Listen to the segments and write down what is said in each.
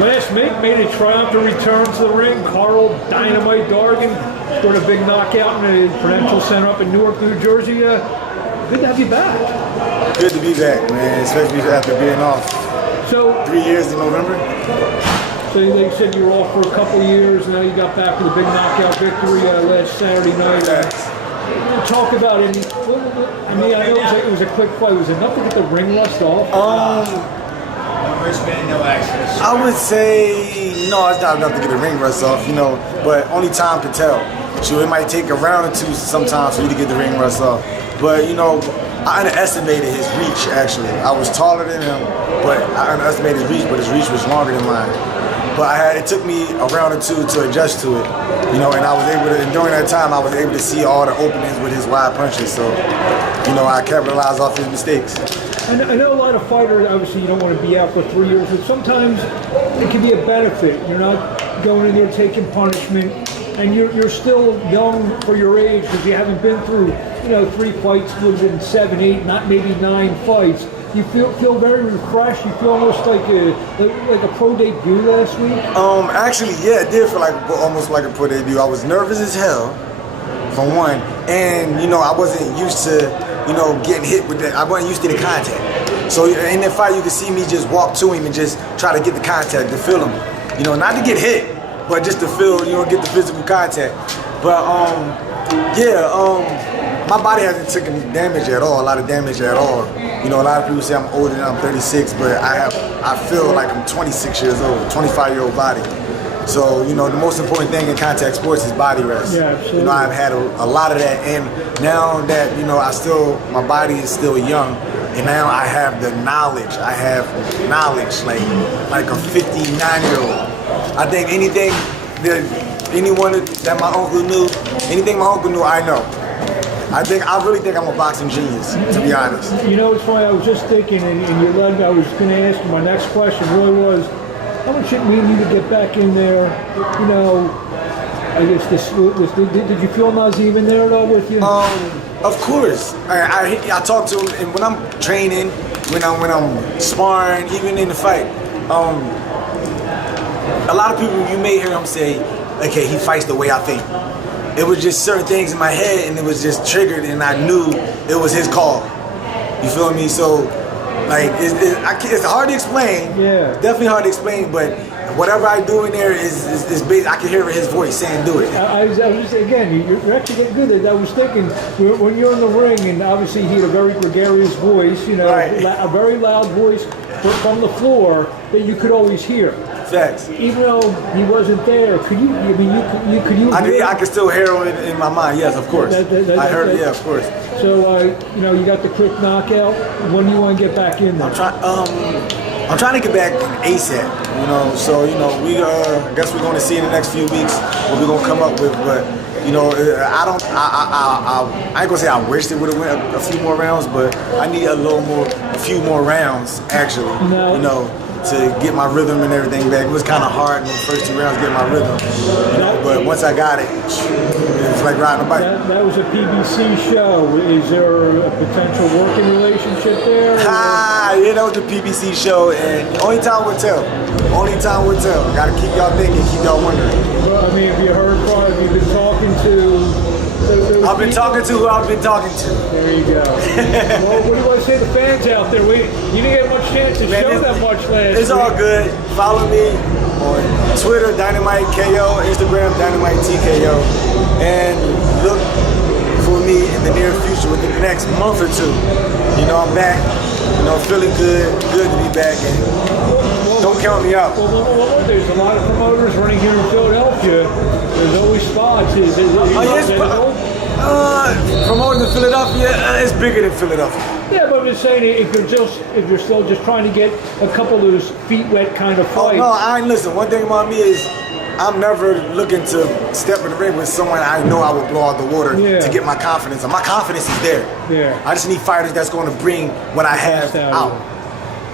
Last week made a triumphant return to the ring. Karl Dynamite Dargan scored a big knockout in the Prudential Center up in Newark, New Jersey. Good to have you back. Good to be back, man, especially after being off So 3 years in November. So they said you were off for a couple of years, and now you got back with a big knockout victory last Saturday night. Talk about it. I mean, I know it was a quick fight. Was it enough to get the ring rust off? I would say no, it's not enough to get the ring rust off, you know, but only time can tell. So it might take a round or two sometimes for you to get the ring rust off. But, you know, I underestimated his reach, actually. I was taller than him, but I underestimated his reach, but his reach was longer than mine. But it took me a round or two to adjust to it, you know, and I was able to, and during that time, I was able to see all the openings with his wide punches. So, you know, I capitalized off his mistakes. And I know a lot of fighters, obviously you don't want to be out for 3 years, but sometimes it can be a benefit. You're not going in there taking punishment, and you're still young for your age because you haven't been through, you know, 3 fights within 7, 8, not maybe 9 fights. You feel very refreshed. You feel almost like a pro debut last week. Actually, yeah, it did feel like almost like a pro debut. I was nervous as hell, for one, and you know I wasn't used to, you know, getting hit with that. I wasn't used to the contact. So in that fight, you could see me just walk to him and just try to get the contact, to feel him. You know, not to get hit, but just to feel, you know, get the physical contact. But my body hasn't taken damage at all, a lot of damage at all. You know, a lot of people say I'm older than I'm 36, but I feel like I'm 26 years old, 25-year-old body. So, you know, the most important thing in contact sports is body rest. Yeah, absolutely. You know, I've had a lot of that, and now that, you know, my body is still young, and now I have the knowledge. I have knowledge like a 59-year-old. I think anything that my uncle knew, anything my uncle knew, I know. I really think I'm a boxing genius, to be honest. You know, it's funny, I was just thinking, and you led me, I was going to ask you, my next question really was, how much it mean you to get back in there? You know, I guess did you feel Nazim in there at all with you? Of course. I talk to him, and when I'm training, when I'm sparring, even in the fight, a lot of people, you may hear him say, okay, he fights the way I think. It was just certain things in my head, and it was just triggered, and I knew it was his call. You feel me? So, like, it's hard to explain. Yeah. Definitely hard to explain, but whatever I do in there is based. I can hear his voice saying, "Do it." I was just, again, you're actually getting good at it. I was thinking when you're in the ring, and obviously he had a very gregarious voice, you know, right. A very loud voice from the floor that you could always hear. Facts. Even though he wasn't there, could you? I mean, I could still hear him in my mind. Yes, of course. I heard it. Yeah, of course. So, you know, you got the quick knockout. When do you want to get back in there? I'm trying to get back ASAP. You know, so you know, I guess we're going to see in the next few weeks what we're going to come up with. But you know, I ain't gonna say I wish they would have went a few more rounds, but I need a few more rounds actually. No. You know, to get my rhythm and everything back. It was kind of hard in the first 2 rounds to get my rhythm, you know, but once I got it, it's like riding a bike. That was a PBC show. Is there a potential working relationship there? Yeah, that was the PBC show, and only time will tell. Only time will tell. Got to keep y'all thinking, keep y'all wondering. Well, I mean, have you heard from, have you been talking to? I've been talking to who I've been talking to. There you go. Well, what do you want to say to the fans out there? You didn't get much chance to show that much last It's week. all good. Follow me on Twitter, Dynamite KO, Instagram, Dynamite TKO, and look for me in the near future within the next month or two. You know, I'm back. You know, feeling good. Good to be back, and don't count me out. Well, there's a lot of promoters running here in Philadelphia. There's always spots. Promoting in Philadelphia, it's bigger than Philadelphia. Yeah, but I'm just saying, if you're still just trying to get a couple of those feet wet kind of fights. Oh no, listen. One thing about me is I'm never looking to step in the ring with someone I know I will blow out the water to get my confidence. And my confidence is there. Yeah. I just need fighters that's going to bring what I have out.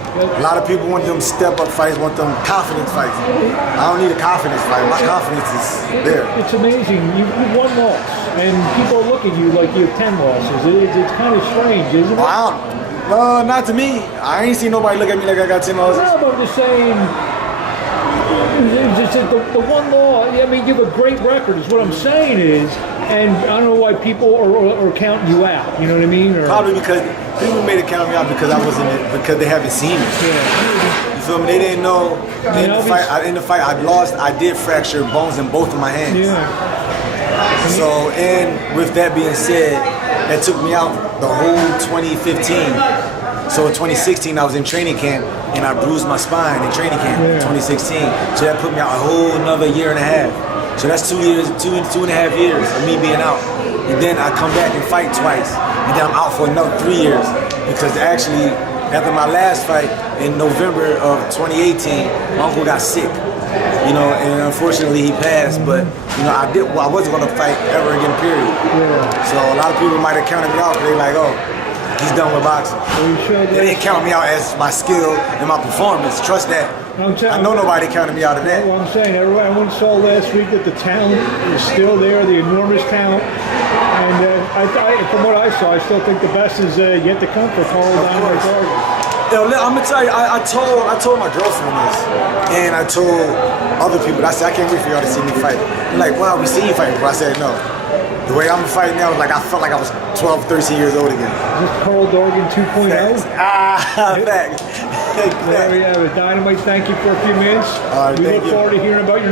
A lot of people want them step-up fights, want them confidence fights. I don't need a confidence fight. My confidence is there. It's amazing. You've won loss, and people look at you like you have 10 losses. It's kind of strange, isn't it? Wow. Not to me. I ain't seen nobody look at me like I got 10 losses. No, but I'm just saying, Just the one law. I mean, you have a great record. Is what I'm saying is, and I don't know why people are counting you out. You know what I mean? Or, Probably because people made it count me out because I wasn't it, because they haven't seen it. yeah. You feel me? They didn't know. In the fight, I lost. I did fracture bones in both of my hands. Yeah. So, and with that being said, that took me out the whole 2015. So in 2016, I was in training camp and I bruised my spine in training camp. Yeah. 2016. So that put me out a whole another year and a half. So that's 2 years, two and a half years of me being out. And then I come back and fight twice. And then I'm out for another 3 years. Because actually, after my last fight in November of 2018, my uncle got sick. You know, and unfortunately he passed. But you know, I wasn't gonna fight ever again, period. Yeah. So a lot of people might have counted me out, but they like, oh, he's done with boxing. They didn't count me out as my skill and my performance. Trust that. I know nobody counted me out of that. Well, I'm saying, everyone saw last week that the talent is still there, the enormous talent. And from what I saw, I still think the best is yet to come for Karl Dargan. Yo, I'm gonna tell you, I told my girlfriend this, and I told other people. I said, I can't wait for y'all to see me fight. They're like, wow, we see you fight, bro. I said, no. The way I'm fighting now, like I felt like I was 12, 13 years old again. Is this Karl Dargan 2.0? Fact. There we have it. Dynamite, thank you for a few minutes. All right, we look forward to hearing about your